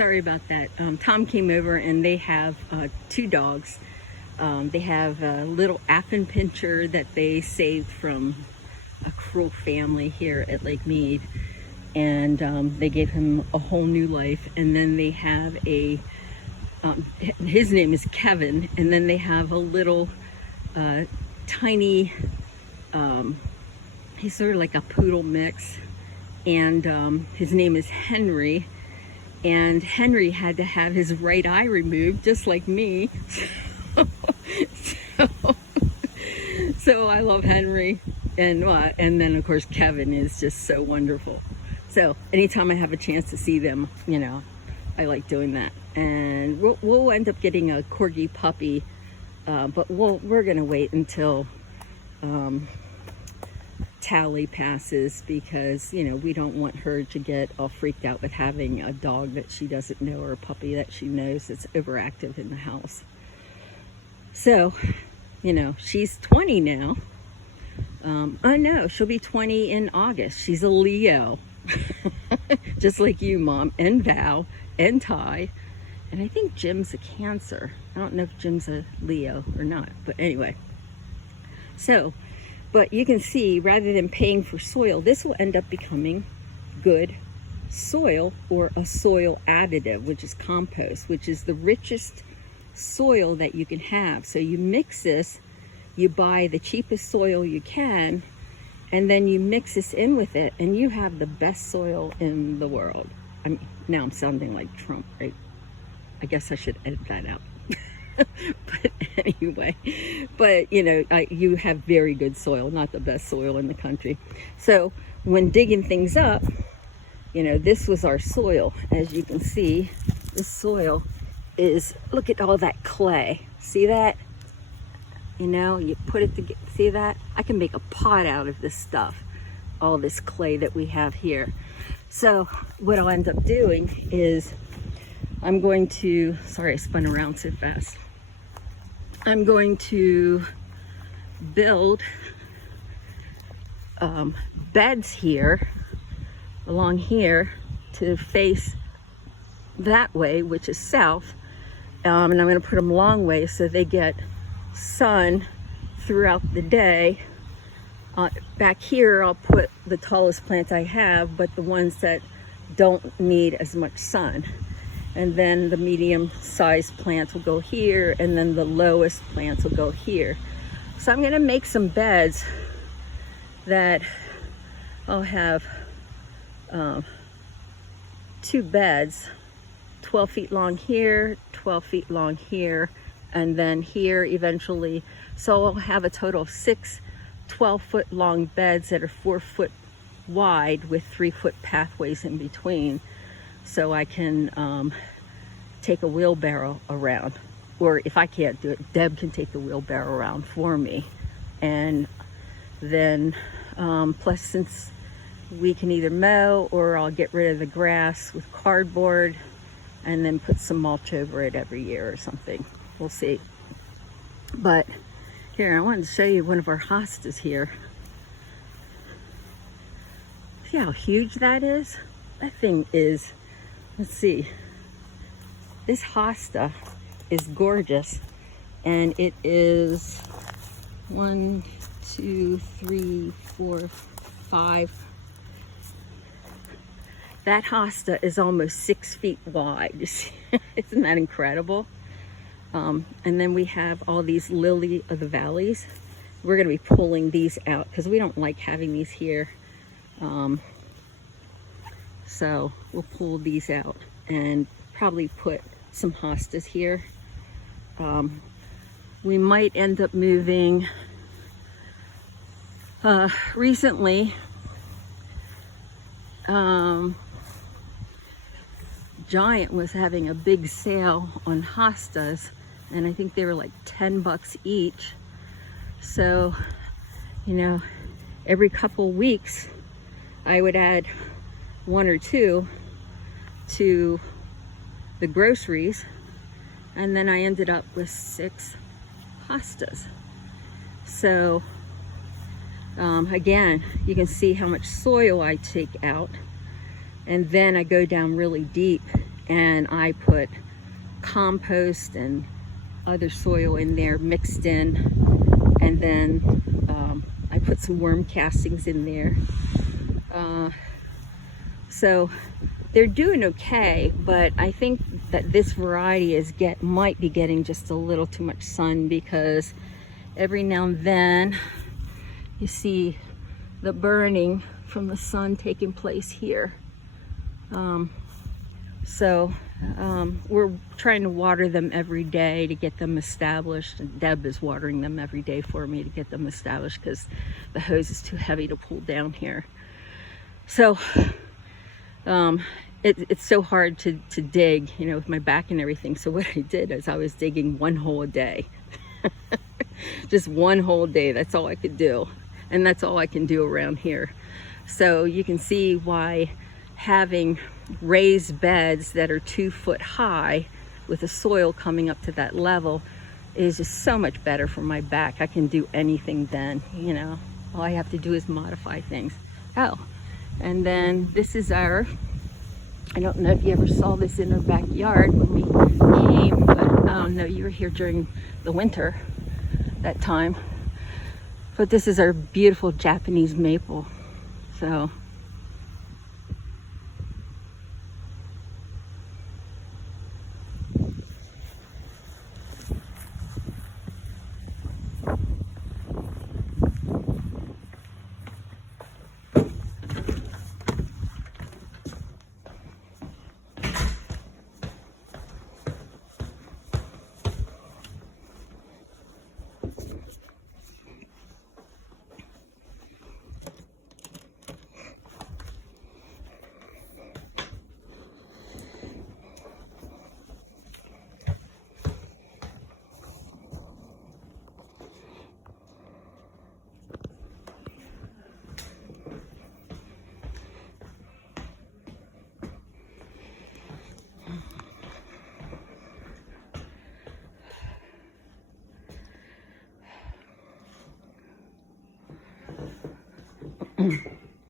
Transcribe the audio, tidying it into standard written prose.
sorry about that. Tom came over and they have 2 dogs. They have a little Affenpinscher that they saved from a cruel family here at Lake Mead, and they gave him a whole new life. And then they have his name is Kevin, and then they have a little tiny, he's sort of like a poodle mix, and his name is Henry. And Henry had to have his right eye removed, just like me. So I love Henry, and then of course Kevin is just so wonderful. So anytime I have a chance to see them, you know, I like doing that. And we'll end up getting a corgi puppy, but we're gonna wait until Tally passes, because you know, we don't want her to get all freaked out with having a dog that she doesn't know, or a puppy that she knows that's overactive in the house. So, you know, she's 20 now. Oh no, she'll be 20 in August. She's a Leo. Just like you, Mom, and Val, and Ty. And I think Jim's a Cancer. I don't know if Jim's a Leo or not, but anyway. So, but you can see, rather than paying for soil, this will end up becoming good soil, or a soil additive, which is compost, which is the richest soil that you can have. So you mix this, you buy the cheapest soil you can, and then you mix this in with it, and you have the best soil in the world. I mean, now I'm sounding like Trump, right? I guess I should edit that out. But anyway, but you know, you have very good soil, not the best soil in the country. So when digging things up, you know, this was our soil. As you can see, this soil is, look at all that clay. See that? You know, you put it together. See that? I can make a pot out of this stuff, all this clay that we have here. So what I'll end up doing is, I'm going to, sorry I spun around so fast. I'm going to build beds here, along here, to face that way, which is south. And I'm going to put them long way so they get sun throughout the day. Back here, I'll put the tallest plants I have, but the ones that don't need as much sun. And then the medium-sized plants will go here, and then the lowest plants will go here. So I'm going to make some beds that I'll have 2 beds, 12 feet long here, 12 feet long here, and then here eventually. So I'll have a total of 6 12-foot long beds that are 4 foot wide with 3-foot pathways in between. So I can take a wheelbarrow around, or if I can't do it, Deb can take the wheelbarrow around for me. And then plus, since we can either mow, or I'll get rid of the grass with cardboard and then put some mulch over it every year or something. We'll see. But here, I wanted to show you one of our hostas here. See how huge that is? That thing is, let's see, this hosta is gorgeous, and it is 1, 2, 3, 4, 5. That hosta is almost 6 feet wide. Isn't that incredible? And then we have all these lily of the valleys. We're going to be pulling these out because we don't like having these here. So we'll pull these out and probably put some hostas here. We might end up moving. Recently, Giant was having a big sale on hostas, and I think they were like $10 each. So, you know, every couple weeks I would add 1 or 2 to the groceries, and then I ended up with 6 hostas. So again, you can see how much soil I take out, and then I go down really deep and I put compost and other soil in there mixed in, and then I put some worm castings in there. So they're doing okay, but I think that this variety might be getting just a little too much sun, because every now and then you see the burning from the sun taking place here. We're trying to water them every day to get them established. And Deb is watering them every day for me to get them established, because the hose is too heavy to pull down here. So it's so hard to dig, you know, with my back and everything. So what I did is I was digging one hole a day. Just one whole day, that's all I could do. And that's all I can do around here. So you can see why having raised beds that are 2 foot high with the soil coming up to that level is just so much better for my back. I can do anything then, you know. All I have to do is modify things. Oh, and then this is I don't know if you ever saw this in our backyard when we came, but oh no, you were here during the winter that time. But this is our beautiful Japanese maple. So